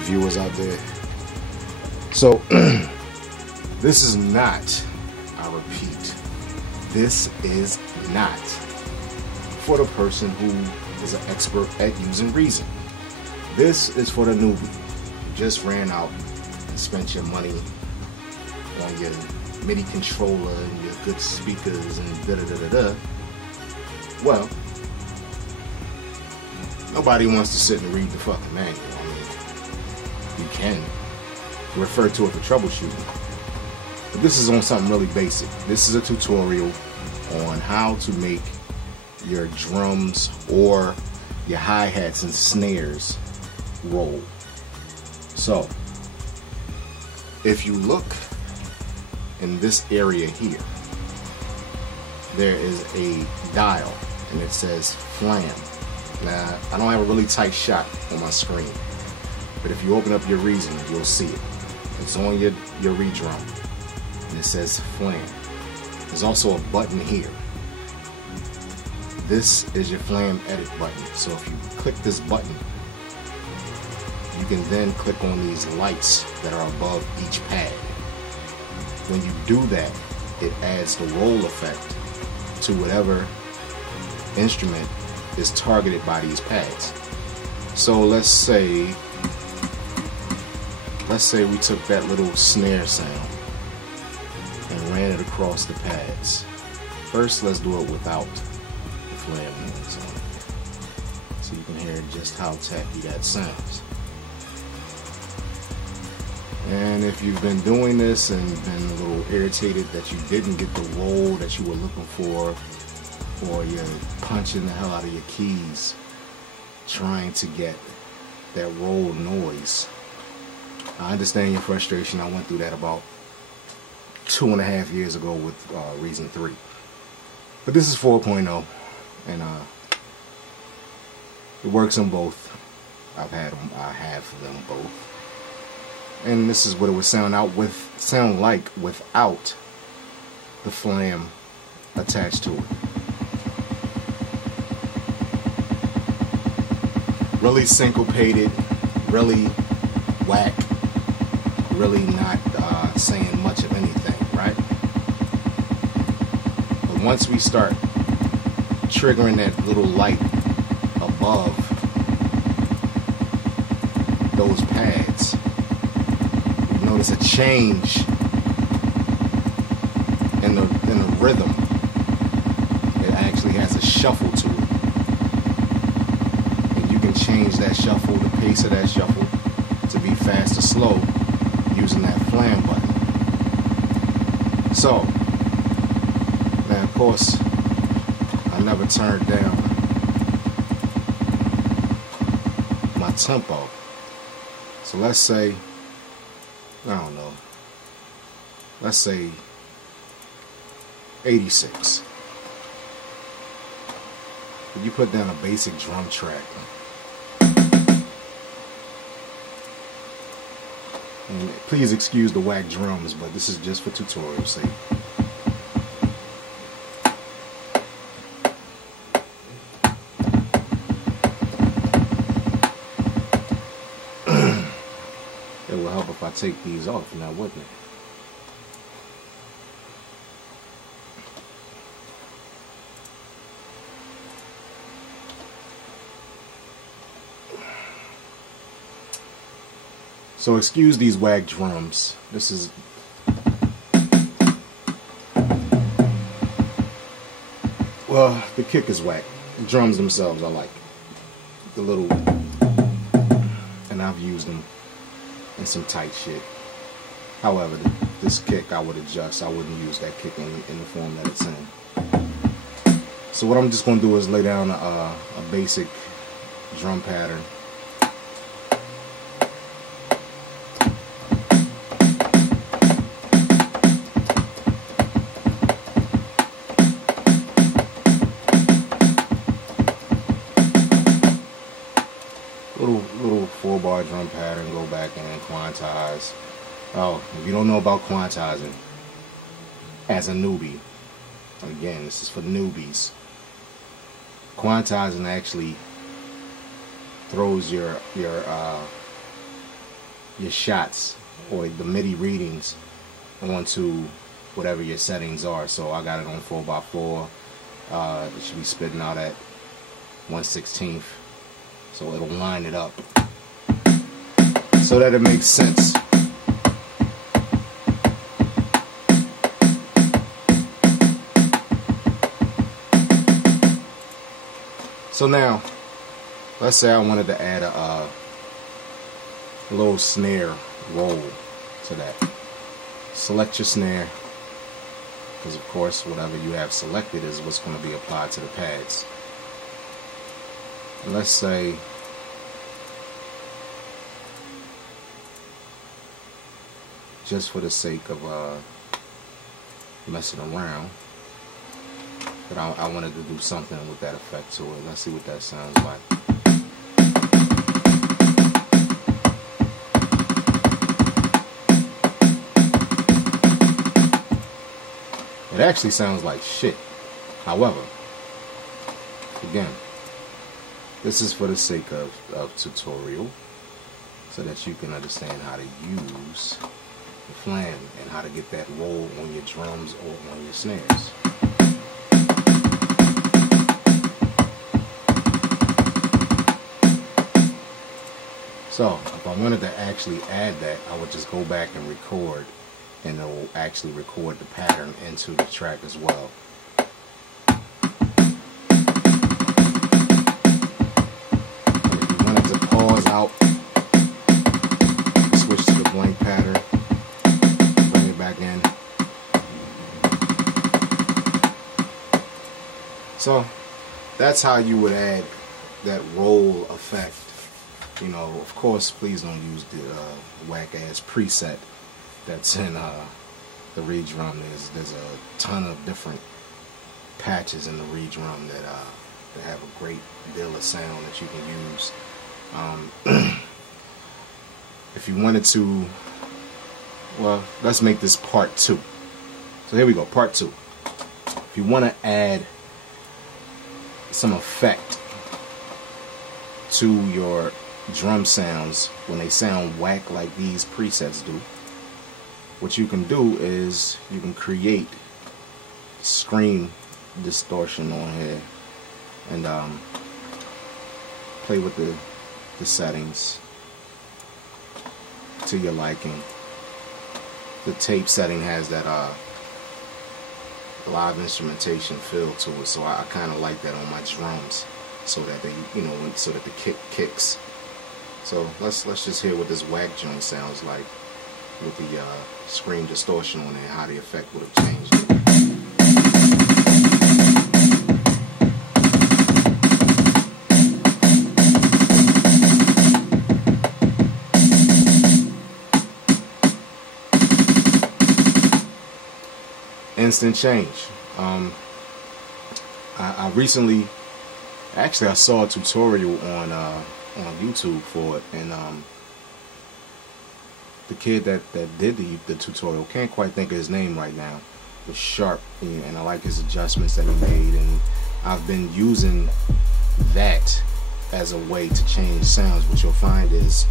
viewers out there. So this is not, I repeat, this is not for the person who is an expert at using Reason. This is for the newbie who just ran out and spent your money on your MIDI controller and your good speakers and da-da-da-da-da. Well, nobody wants to sit and read the fucking manual. I mean, you can refer to it for troubleshooting. But this is on something really basic. This is a tutorial on how to make your drums or your hi-hats and snares roll. So, if you look in this area here, there is a dial and it says flam. Now, I don't have a really tight shot on my screen, but if you open up your Reason, you'll see it. It's on your REdrum, and it says flam. There's also a button here. This is your flam edit button. So if you click this button, you can then click on these lights that are above each pad. When you do that, it adds the roll effect to whatever instrument is targeted by these pads. So let's say we took that little snare sound and ran it across the pads. First, let's do it without the flam noise on it, so you can hear just how tacky that sounds. And if you've been doing this and been a little irritated that you didn't get the roll that you were looking for, or you're punching the hell out of your keys trying to get that roll noise, I understand your frustration. I went through that about 2.5 years ago with Reason 3. But this is 4.0, and it works on both. I have them both. And this is what it would sound like without the flam attached to it. Really syncopated, really whack, really not saying much of anything, right? But once we start triggering that little light above those pads, notice a change in the rhythm. It actually has a shuffle to it, and you can change that shuffle, the pace of that shuffle, to be fast or slow using that flam button. So now, of course, I never turned down my tempo. So let's say, I don't know, let's say 86. If you put down a basic drum track, and please excuse the whack drums, but this is just for tutorial sake. It will help if I take these off, now wouldn't it? So excuse these whack drums. This is well, the kick is whack. The drums themselves I like. The little, and I've used them in some tight shit. However, this kick I would adjust. I wouldn't use that kick in the form that it's in. So what I'm just going to do is lay down a basic drum pattern. Little 4-bar drum pattern, go back and quantize. Oh, if you don't know about quantizing as a newbie, again, this is for newbies. Quantizing actually throws your your shots or the MIDI readings onto whatever your settings are. So I got it on 4x4. It should be spitting out at 1/16, so it'll line it up so that it makes sense. So now, let's say I wanted to add a little snare roll to that. Select your snare, because of course whatever you have selected is what's going to be applied to the pads. And let's say just for the sake of messing around, but I wanted to do something with that effect to it. Let's see what that sounds like. It actually sounds like shit. However, again, this is for the sake of tutorial, so that you can understand how to use the flan and how to get that roll on your drums or on your snares. So if I wanted to actually add that, I would just go back and record, and it will actually record the pattern into the track as well. And if you wanted to pause out, switch to the blank pattern, bring it back in. So that's how you would add that roll effect. You know, of course, please don't use the whack-ass preset that's in the REdrum. There's a ton of different patches in the REdrum that have a great deal of sound that you can use. If you wanted to, well, let's make this part 2. So here we go, part 2. If you want to add some effect to your drum sounds when they sound whack like these presets do, what you can do is you can create screen distortion on here and play with the settings to your liking. The tape setting has that live instrumentation feel to it, so I kind of like that on my drums, so that they, you know, so that the kick kicks. So let's just hear what this whack joint sounds like with the screen distortion on it, and how the effect would have changed it. Instant change. I recently, actually, I saw a tutorial on YouTube for it, and the kid that did the tutorial, can't quite think of his name right now, was sharp, and I like his adjustments that he made, and I've been using that as a way to change sounds. What you'll find is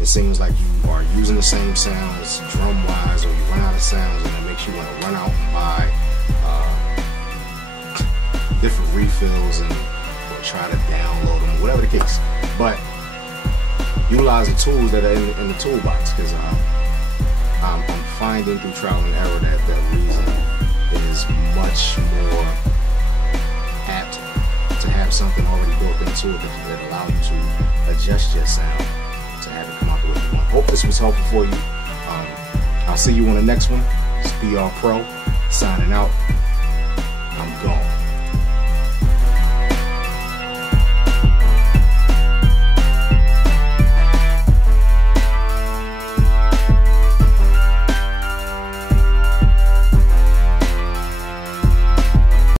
it seems like you are using the same sounds drum wise, or you run out of sounds, and it makes you want to run out and buy different refills and try to download them, whatever the case. But utilize the tools that are in the toolbox, because I'm finding through trial and error that REdrum is much more apt to have something already built into it that allows you to adjust your sound to have it come out the way you want. Hope this was helpful for you. I'll see you on the next one. It's PR Pro signing out. I'm gone.